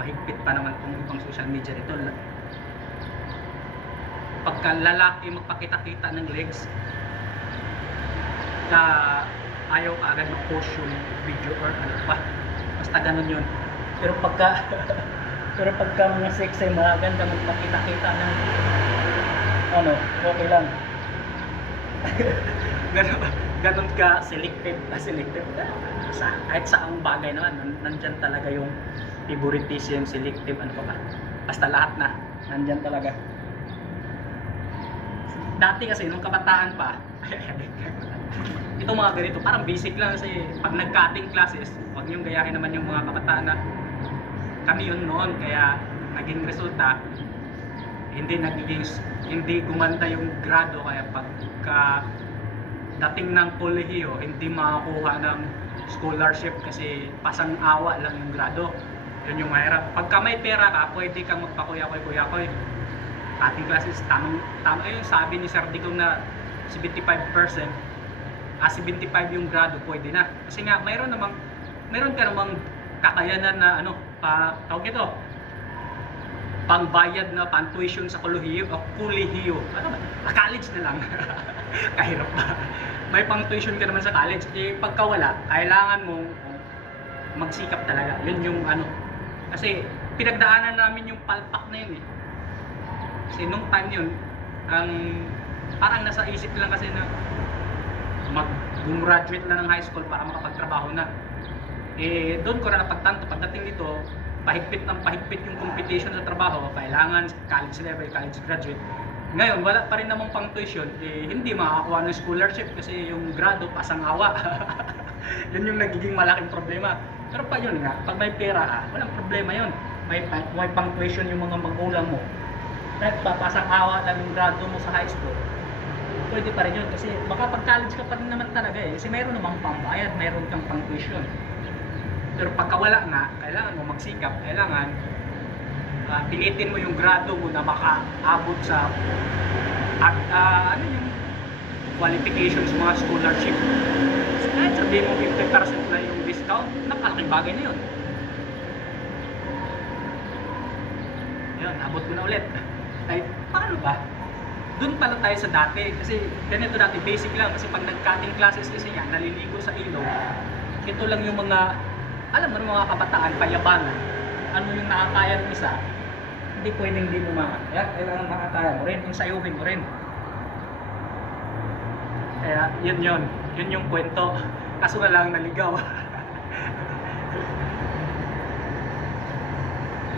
mahigpit pa naman kung ibang social media nito. Pagka lalaki magpakita-kita ng legs, na ayaw ka agad mag-post yung video or ano pa, basta ganun yun. Pero pagka pero pagka mga sexy, maganda magpakita-kita ng ano, okay lang. ganun ka selective kahit saang bagay naman, nandyan talaga yung favoritism, selective, ano pa ba, basta lahat na nandyan talaga. Dati kasi nung kabataan pa itong mga ganito parang basic lang, kasi pag nag-cutting classes, huwag niyong gayahin naman yung mga kabataan na kami yun noon, kaya naging resulta hindi gumanda yung grado, kaya pagka dating ng kolehiyo hindi makakuha ng scholarship kasi pasang-awa lang yung grado. Yun yung mahirap. Pagka may pera ka, pwede kang magpakuya-kuya-kuya. Ating classes, tama yung sabi ni Sir Digong na 75%, 75 yung grado, pwede na. Kasi nga, meron ka namang kakayanan na tawag ito, pangbayad na pang-tuition sa kolehiyo, ano ba? College na lang. Kahirap ba? May pang-tuition ka naman sa college. Pagka wala, kailangan mo magsikap talaga. Yun yung kasi pinagdaanan namin yung palpak na yun eh. Kasi nung time yun, parang nasa isip lang kasi na mag-graduate lang ng high school para makapagtrabaho na. Doon ko na napagtanto, pagdating dito, pahigpit yung competition sa trabaho, kailangan college level, college graduate. Ngayon, wala pa rin namang pang tuition, hindi makakakuha ng scholarship kasi yung grado, pasang-awa. Yun yung nagiging malaking problema. Pero pa yun nga, pag may pera ka, walang problema yun. May pang tuition yung mga magulang mo. Kahit pasang-awa lang yung grado mo sa high school, pwede pa rin yun kasi makapag-college ka pa rin naman talaga eh. Kasi mayroon namang pambayad, mayroon kang pang tuition. Pero pagka wala nga, kailangan mo magsikap, kailangan pilitin mo yung grado mo na makaabot sa yung qualifications, mga scholarship. Kasi kahit sabihin mo 50% na yung discount, napalaking bagay na yun. Yun, abot mo na ulit. Ay, paano ba? Doon pala tayo sa dati, kasi ganito dati, basic lang, kasi pag nag-cutting classes kasi yan, naliligo sa ilog, ito lang yung mga, alam mo mga kabataan, payabangan, ano yung nakakaya ng isa, hindi pwedeng hindi mo makakaya, kailangan makakaya mo rin, yung sayuhin mo rin. Kaya yun yung kwento, kaso na lang naligaw.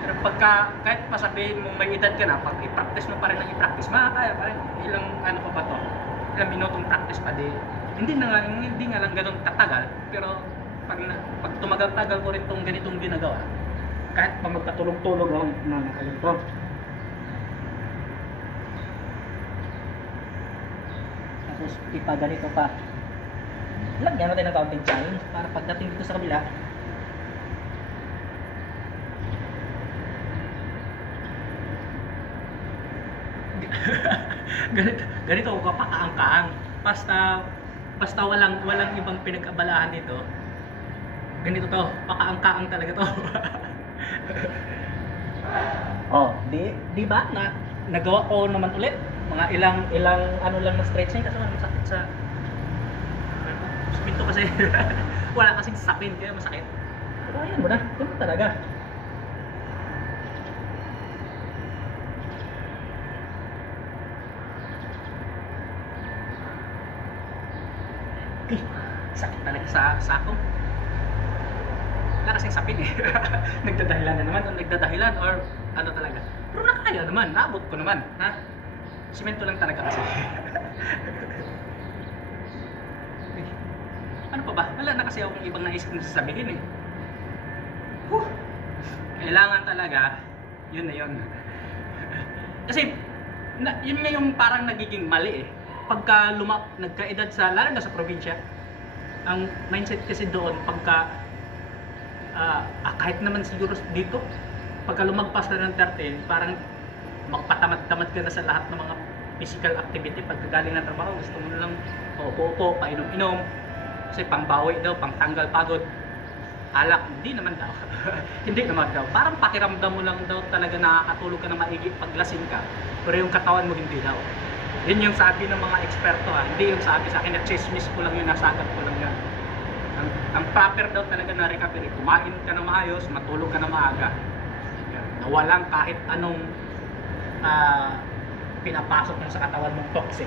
Pero pagka, kahit masabihin mo may edad ka na, pag i-practice mo pa rin ang i-practice, makakaya pa rin. Ilang pa ba to? Ilang minutong practice pa di. Hindi nga lang ganun katagal, pero pag tumagal-tagal ko rin tong ganitong ginagawa, kahit pag magkatulog-tulog ako na nakaganito. Tapos ipa ganito pa. Lagyan natin ng counting challenge para pagdating dito sa kabila, ganito ako kapakaang-kaang. Basta walang ibang pinag-abalahan dito. Ganito to, pakaang-kaang talaga to. Di ba nagawa ko naman ulit mga ilang ano lang na stretching kasi masakit sa pinto kasi wala kasing sapin kaya masakit. Pero ayan mo na, ganun talaga. Sakit talaga sa sako. Wala kasing sapin eh. Nagdadahilan na naman, nagdadahilan or ano talaga. Pero nakaya naman, naabot ko naman, ha? Simento lang talaga kasi. Ano pa ba? Wala na kasi akong ibang naisip na sasabihin eh. Kailangan talaga, yun na yun. Kasi, yun nga yung parang nagiging mali eh. Pagka nagkaedad lalo na sa probinsya, ang mindset kasi doon pagka kahit naman siguro dito pagka lumagpas ka ng 13 parang magpatamad-tamad ka na sa lahat ng mga physical activity. Pagkagaling ng trabaho gusto mo na lang paupo-upo, painom-inom kasi pangbawi daw, pangtanggal pagod. alak, hindi naman daw. Hindi naman daw. Parang pakiramdam mo lang daw talaga nakakatulog ka na maigi pag lasing ka. Pero yung katawan mo hindi daw. Yun yung sabi ng mga eksperto ha. Hindi yung sabi sa akin na chismis ko lang yun, nasagat ko lang yan. Ang proper daw talaga na recovery, kumain ka na maayos, matulog ka na maaga. Yan. Na walang kahit anong pinapasok mo sa katawan mong toxic.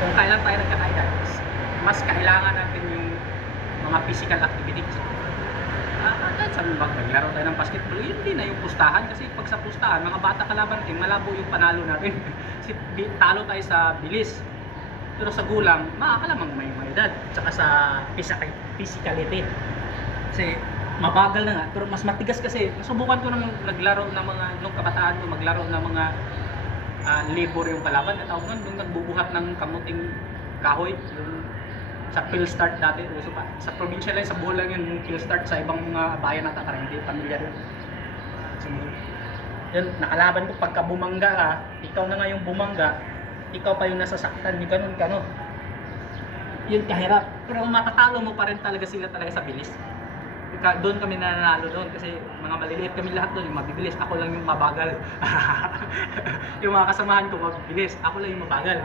Kung kailan tayo nagkaka-guys, mas kailangan natin yung mga physical activities. Kahit sa maglaro tayo ng basketball, yun din na yung pustahan. Kasi pag sa pustahan, mga bata kalaban natin, malabo yung panalo natin. Kasi talo tayo sa bilis. Pero sa gulang, makakalamang may edad. Tsaka sa physicality. Kasi mabagal na nga, pero mas matigas kasi. Nasubukan ko nang naglaro ng mga, nung kabataan ko, maglaro ng mga labor yung kalaban. At ako nung nagbubuhat ng kamuting kahoy, yung sa Phil Start dati, uso pa. Sa probinsya lang, sa Bohol lang yun, yung Phil Start sa ibang mga bayan na tatarang, hindi pamilyar yun. So, yun, nakalaban ko pagka bumangga ka, ikaw na nga yung bumangga, ikaw pa yung nasasaktan, yung ganun ka, no? Yun kahirap. Pero matatalo mo pa rin talaga sila talaga sa bilis. Doon kami nananalo doon kasi mga maliliit kami lahat doon, yung mabibilis. Ako lang yung mabagal. Yung mga kasamahan ko mabibilis, ako lang yung mabagal.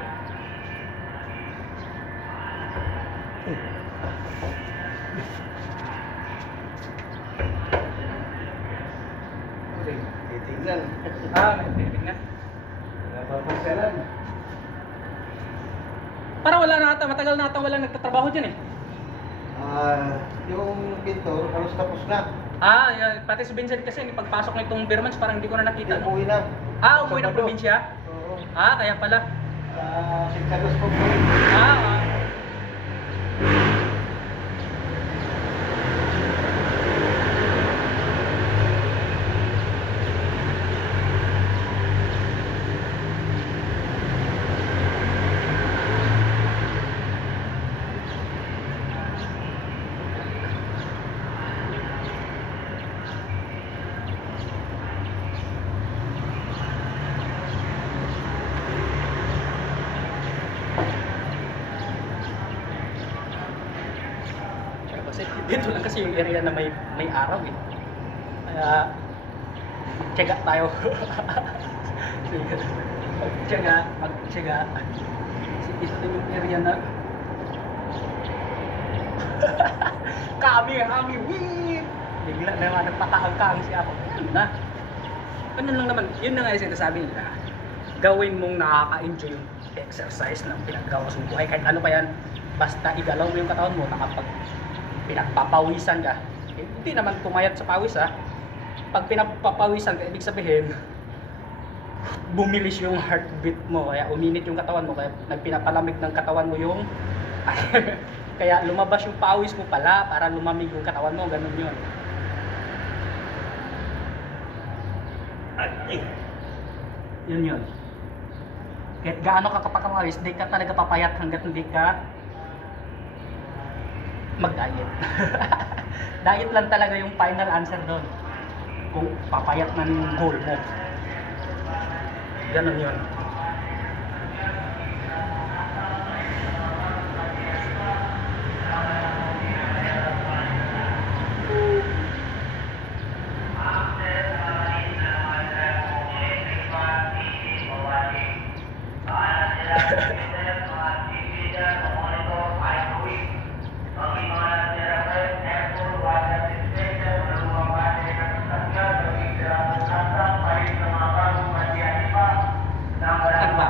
Titingnan. Titingnan. Napapasyalan. Parang wala na ata, matagal na ata walang nagtatrabaho dyan eh. Yung pintor, halos tapos na. Yan. Pati si Vincent kasi pagpasok nitong Bermans parang hindi ko na nakita. No? Umuwi na. Umuwi ng probinsya? Oo. Kaya pala. Sintados po po. Ah. Kasi dito lang kasi yung area na may araw eh. Kaya magtiyaga tayo. Magtiyaga. Kasi ito yung area na kami, win! Bigla na naman nagpatahang-kahang siya ako. Yan na. Ganun lang naman. Yun na nga yung sinasabi nila. Gawin mong nakaka-enjoy yung exercise na pinaggawa sa buhay. Kahit ano pa yan, basta igalaw mo yung katawan mo, nakapag pinagpapawisan ka, hindi naman pumayat sa pawis ha. Pag pinagpapawisan ka, ibig sabihin bumilis yung heartbeat mo, kaya uminit yung katawan mo, kaya nagpinapalamig ng katawan mo yung kaya lumabas yung pawis mo pala para lumamig yung katawan mo, ganun yun. Yun. Kahit gaano ka kapakawis, di ka talaga papayat hanggat hindi ka mag-diet. Diet lang talaga yung final answer doon. Kung papayat na yung goal mo. Ganun yun.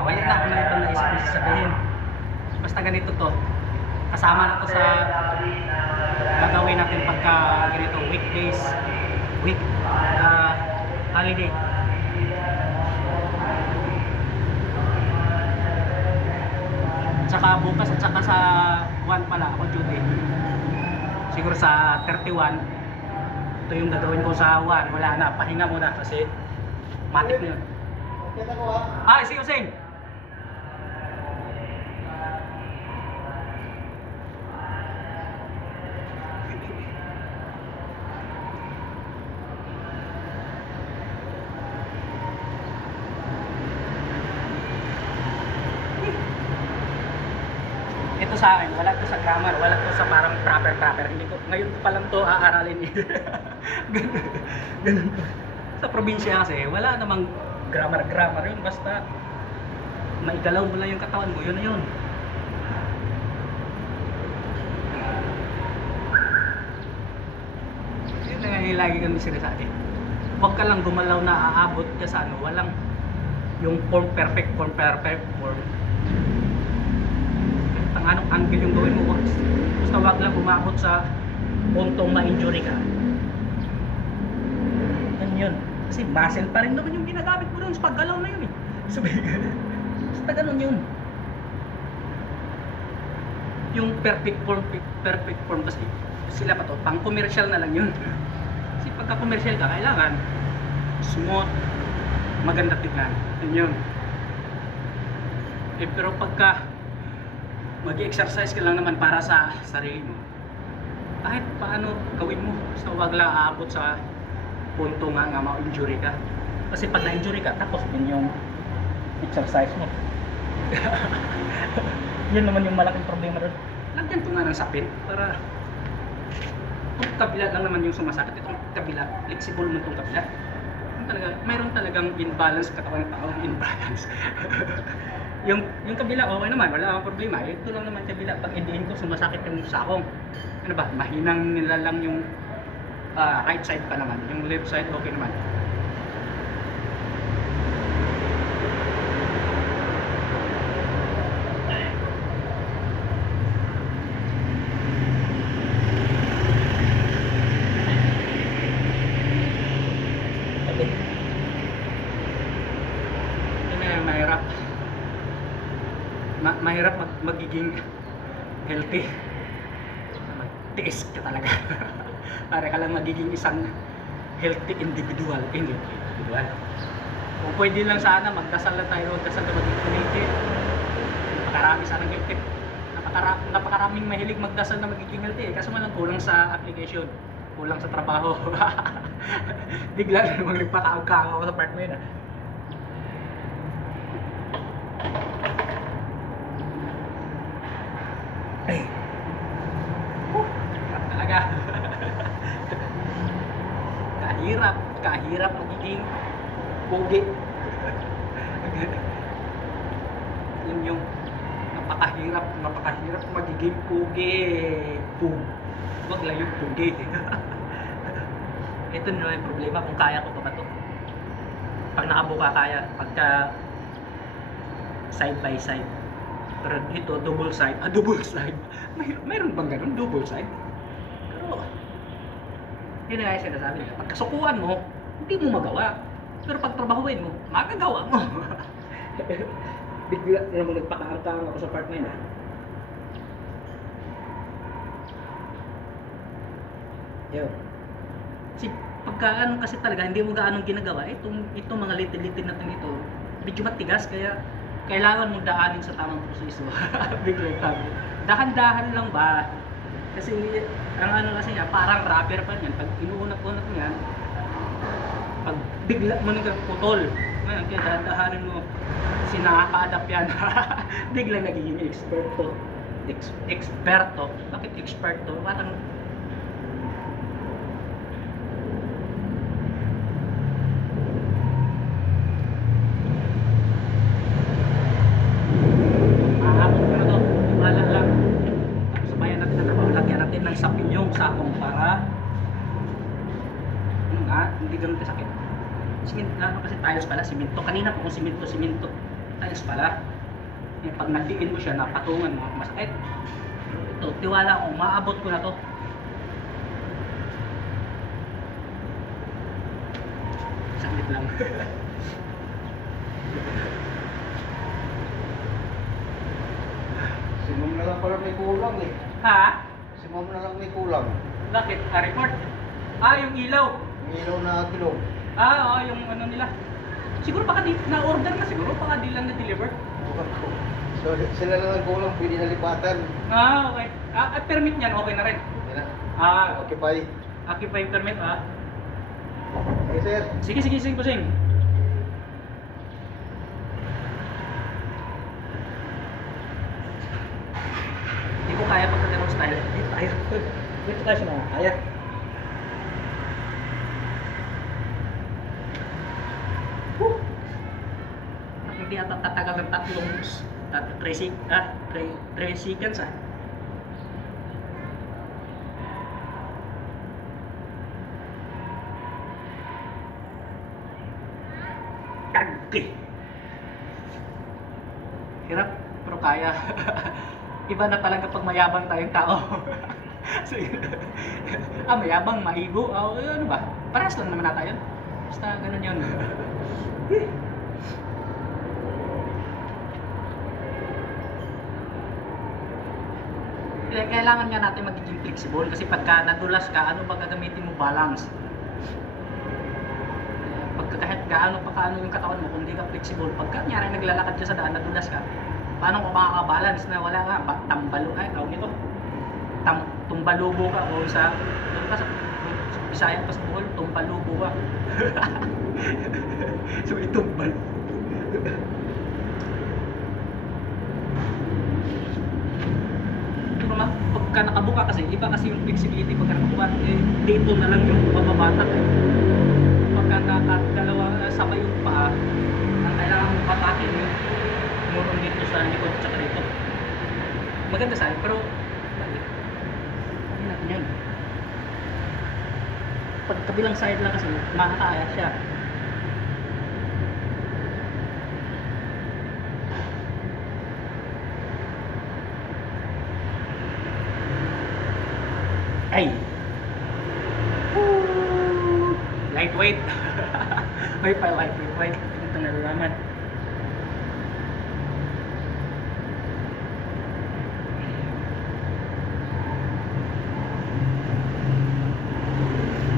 Wala na ako na ito naisip na sasabihin. Basta ganito to. Kasama na to sa gagawin natin pagka ganito weekdays, holiday. At saka bukas at saka sa 1 pala ako duty. Siguro sa 31. Ito yung gagawin ko sa 1. Wala na, pahinga muna kasi matik na yun. Si Hussein. Ito sa akin, wala to sa grammar, wala to sa parang proper. Hindi ko, ngayon ko pa lang to aaralin. ganun, ganun. Sa probinsya kasi, wala namang grammar yun. Basta, maigalaw mo lang yung katawan mo, yun na yun. Yun na nga yung lagi kami sinasabi. Huwag ka lang gumalaw na aabot ka sa ano, walang yung form perfect. Ang anong angle yung gawin mo, basta wag lang umabot sa puntong ma-injury ka. Yan yun. Kasi muscle pa rin naman yung ginagamit mo rin sa paggalaw na yun eh. Sabi, basta ganun yun. Yung perfect form kasi sila pa to, pang commercial na lang yun. Kasi pagka commercial ka, kailangan smooth, maganda tignan. Yan yun. Eh, pero pagka mag-exercise ka lang naman para sa sarili mo, kahit paano gawin mo, basta wag lang aabot sa punto nga ma-injury ka. Kasi pag na-injury ka, tapos din yung exercise mo. Yun naman yung malaking problema doon. Lagyan ko nga ng sapin para itong kabila lang naman yung sumasakit. Itong kabila, flexible mo itong kabila. Mayroon talagang imbalance katawan ng tao, imbalance. yung kabila okay naman, wala akong problema. Ito lang naman kabila, pag indihin ko sumasakit yung sakong. Ano ba, mahinang nila lang yung right side pa naman, yung left side okay naman. Okay. Ito na yung mahirap. Mahirap magiging healthy. Magtiis ka talaga. Para ka lang magiging isang healthy individual. Kung pwede lang sana, magdasal lang tayo, magdasal na maging healthy. Napakarami sanang healthy. Napakaraming mahilig magdasal na magiging healthy. Kaso man lang kulang sa application, kulang sa trabaho. Bigla na namang nagpakaagkaka ako sa part mo yun. Ay. Talaga. Kahirap magiging pogi. Yun yung napakahirap magiging pogi. Wag lang yung pogi. Ito na yung problema kung kaya ko pa ba to. Pag nakabuka kaya, pagka side by side. Pero dito, double side. Mayroon bang ganun? Double side? Pero, yun na yung sinasabi nila. Pag kasukuan mo, hindi mo magawa. Pero pag trabahuin mo, magagawa mo. Bigla na naman nagpakaangkang ako sa part na yun. Yo. Kasi pagka ano kasi talaga, hindi mo gaano ginagawa. Itong mga litid-litid natin ito, medyo matigas, kaya kailangan mo daanin sa tamang proseso. Bigla tabi. Dahan-dahan lang ba? Kasi ang ano kasi niya, parang rubber pa yan. Pag inuunat-unat mo yan, pag bigla mo nang putol. Ngayon, kaya dahan-dahanin mo, kasi nakaka-adapt yan. Bigla nagiging eksperto. Bakit eksperto? Parang ng sapin yung sakong para hindi ganun kasakit. Kasi tiles pala, simento. Kanina po kung simento, tiles pala. Pag nagdiin mo siya, napatungan mo, masakit. Ito, tiwala ko, maabot ko na to. Sakit lang. Si Ma'am na lang pala may kulang eh. Ha? Si Ma'am na lang may kulang. Bakit? Report? Yung ilaw. Yung ilaw na tulog. Oo, yung ano nila. Siguro baka na-order na siguro, baka di lang na-deliver. So sila na lang kulang, pwede na lipatan. Okay. Permit niyan, okay na rin. Okay na. Occupy permit, Okay sir. Sige, bossing. Hindi ko kaya pagka ganun style. Dito tayo. Dito tayo sa mga kaya. Woo! Hindi ata tatagal ng 3 seconds ah. Kagdi! Hirap, pero kaya. Iba na talaga pag mayabang tayong tao. Sige. Mayabang, maigo. Ano ba? Parehas lang naman nata yun. Basta ganun yun. Kailangan nga natin magiging flexible kasi pagka nadulas ka, ano ba gagamitin mo? Balance. Pagka kahit gaano pa kaano yung katawan mo, kung hindi ka flexible, pagka nyari naglalakad ka sa daan, nadulas ka, paano ka makakabalance na wala nga, tawag nito, tumbalubo ka o sa Bisaya pa sa Bohol, tumbalubo ka. So itumbal. Pagka nakabuka kasi, iba kasi yung flexibility pagka nakabuka, dito na lang yung pababatak pagka nakadalawa sabay yung paa, ang kailangan mong patakin yung murong dito sa likod at saka dito. Maganda sa akin, pero bakit? Hindi natin yun. Pag kabilang side lang kasi, makakaya siya. Ay! Lightweight! May pa lightweight. Ito nalalaman.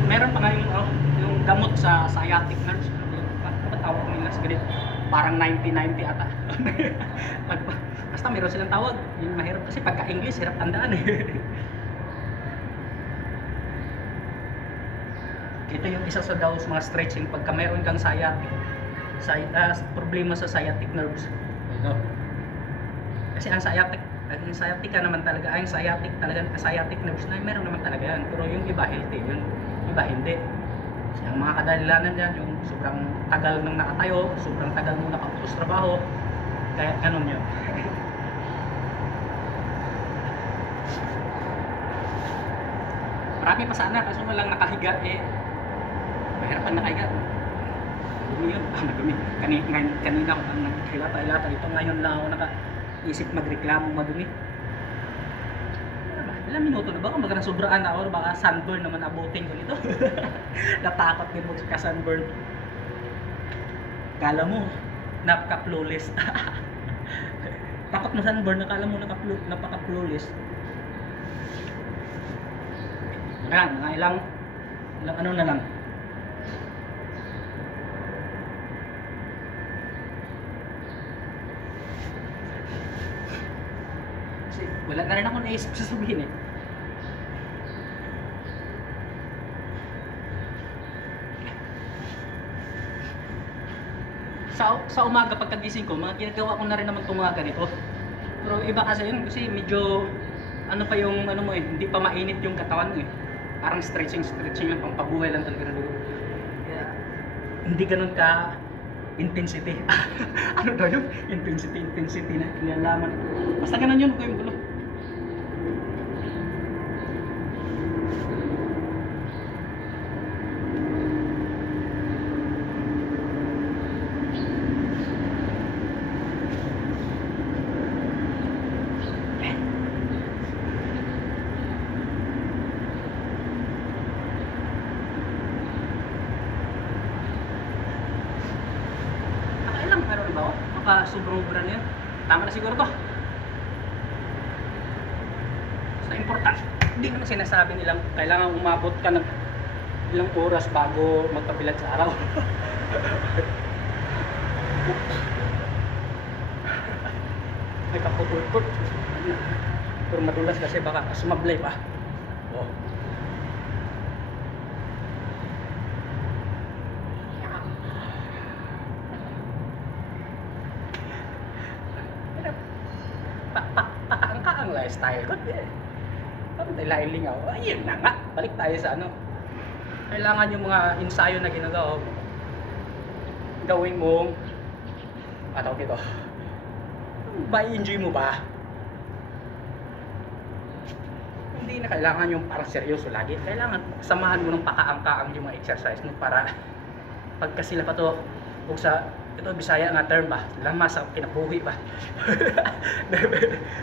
Meron pa nga yung gamot sa sciatic nerves. Ano ba tawag nila sa ganito? Parang 90-90 ata. Basta meron silang tawag. Yung mahirap kasi pagka English, hirap tandaan eh. Ito yung isa sa daw sa mga stretching pagka meron kang sciatic problema sa sciatic nerves. Ito. Kasi ang sciatica naman talaga, ang sciatic nerves na meron naman talaga yan. Pero yung iba healthy, yung iba hindi. Kasi ang mga kadalilanan dyan, yung sobrang tagal nang nakatayo, sobrang tagal nung nakaputos trabaho, kaya ganun yun. Marami pa sana, kaso walang nakahiga eh. Mahirapan nakahiga. Dumi yun. Madumi. Kanina ako nang naghilata-hilata. Ito ngayon lang ako nakaisip magreklamo madumi. Ilang minuto na ba? Kung baga nasubraan na ako, baka sunburn naman abutin ko nito. Natakot din mo sa sunburn. Kala mo, napaka-flawless. Takot mo sunburn, nakala mo napaka-flawless. Ilang ano na lang. Kasi wala na rin ako naisip sasabihin eh. Sa umaga pagkagising ko, ginagawa ko na rin naman itong mga ganito. Pero iba kasi yun, kasi medyo ano pa yung ano mo eh, hindi pa mainit yung katawan mo eh. Parang stretching lang, pampabuhay lang talaga ng dugo. Kaya hindi ganun ka intensity. Ano daw yun? Intensity na kinalaman. Basta ganun yun, huwag kayong gulo. Meron ba ako? Baka sobrang ubra na yun. Tama na siguro to. Basta important. Hindi naman sinasabi nilang kailangan umabot ka ng ilang oras bago magpabilad sa araw. May kapupulput. Pero madulas kasi baka sumablay pa. Oh. Pakaang-kaang lang style ko. Parang tayo lingaw. Ayun na nga. Balik tayo sa ano. Kailangan yung mga ensayo na ginagawa mo. Gawin mong tawag dito. Enjoy mo ba? Hindi na kailangan yung parang seryoso lagi. Kailangan samahan mo ng pakaang-kaang yung mga exercise mo para pagka sila pa to kung sa ito Bisaya nga term ba, lamas sa kinabuhi ba.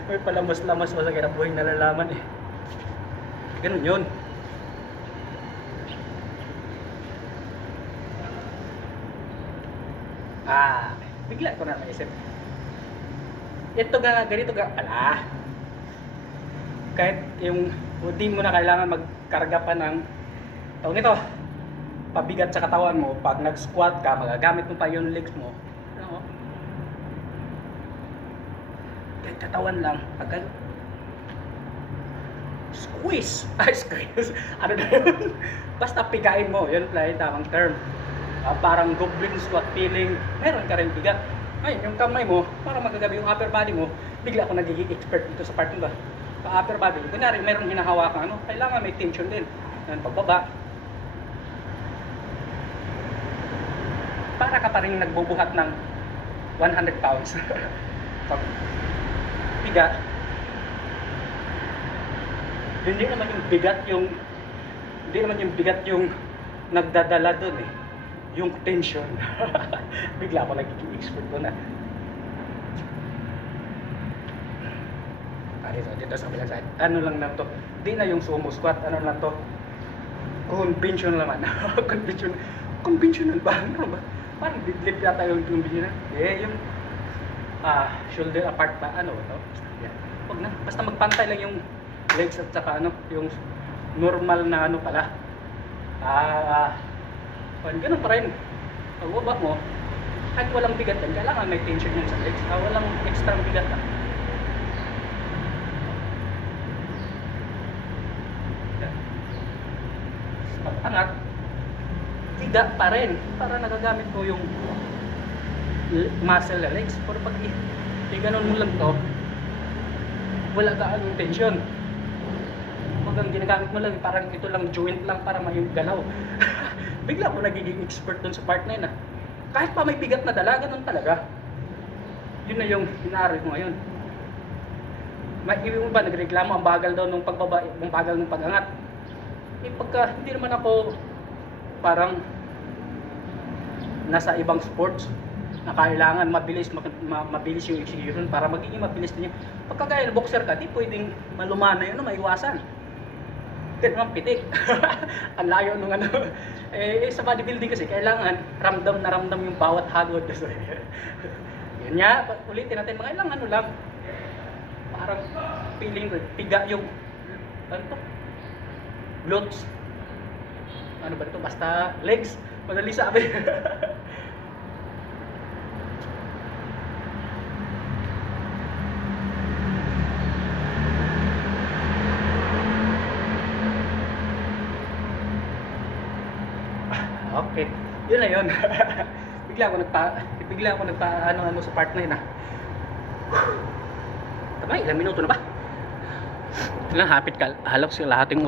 May palamos-lamas mo sa kinabuhi nalalaman eh. Ganun yun. Bigla ko na naisip. Ito nga, ganito nga pala. Kahit yung hindi mo na kailangan magkarga pa ng tawag nito, pabigat sa katawan mo. Pag nag-squat ka, magagamit mo pa yung legs mo. Ano? Kahit katawan lang, pag squeeze. Squeeze. Ano na yun? Basta pigain mo. Yun pala yung tamang term. Parang goblin squat feeling, meron ka rin bigat. Ayun, yung kamay mo, parang magagabi yung upper body mo, bigla ako nagiging expert dito sa part nito. Sa upper body, kunyari meron hinahawakan, ano, kailangan may tension din. Yan, pagbaba. Para ka pa rin nagbubuhat ng 100 pounds. Pag bigat, hindi naman yung bigat yung nagdadala doon eh. Yung tension. Bigla ako nagiging expert ko na. Dito sa kabilang side. Ano lang na to? Di na yung sumo squat. Ano lang to? Conventional naman. Conventional ba? Ano ba? Parang deadlift yata yung conventional. Yung shoulder apart pa. Ano to? Yan. Huwag na. Basta magpantay lang yung legs at saka ano, yung normal na ano pala. Ganun pa rin. Pag baba mo, kahit walang bigat yan, kailangan may tension yun sa legs. Walang extra bigat lang. Pag-angat, bigat pa rin. Para nagagamit ko yung muscle na legs. Pero pag ganun mo lang to, wala ka anong tension. Pag ang ginagamit mo lang, parang ito lang joint lang para may galaw. Bigla ko nagiging expert dun sa part na yun. Kahit pa may bigat na dala, ganun talaga. Yun na yung hinari ko ngayon. Ibig mo ba, nagreklamo ang bagal daw nung pagbaba, ang bagal ng pag-angat. Pagka hindi naman ako parang nasa ibang sports na kailangan mabilis yung execution para magiging mabilis din yun. Pagka gaya ng boxer ka, di pwedeng malumana yun, maiwasan. Naman pitik. Ang layo nung ano. Sa bodybuilding kasi kailangan ramdam na ramdam yung bawat hagod. Yun nga, ulitin natin mga ilang ano lang. Parang feeling ko, piga yung ano to? Glutes. Ano ba ito? Basta legs. Madali sabi. Okay, yun na yun. bigla ako nagpa ano sa part na yun. Tama, ilang minuto na ba? Ilang hapit ka, halok sila lahating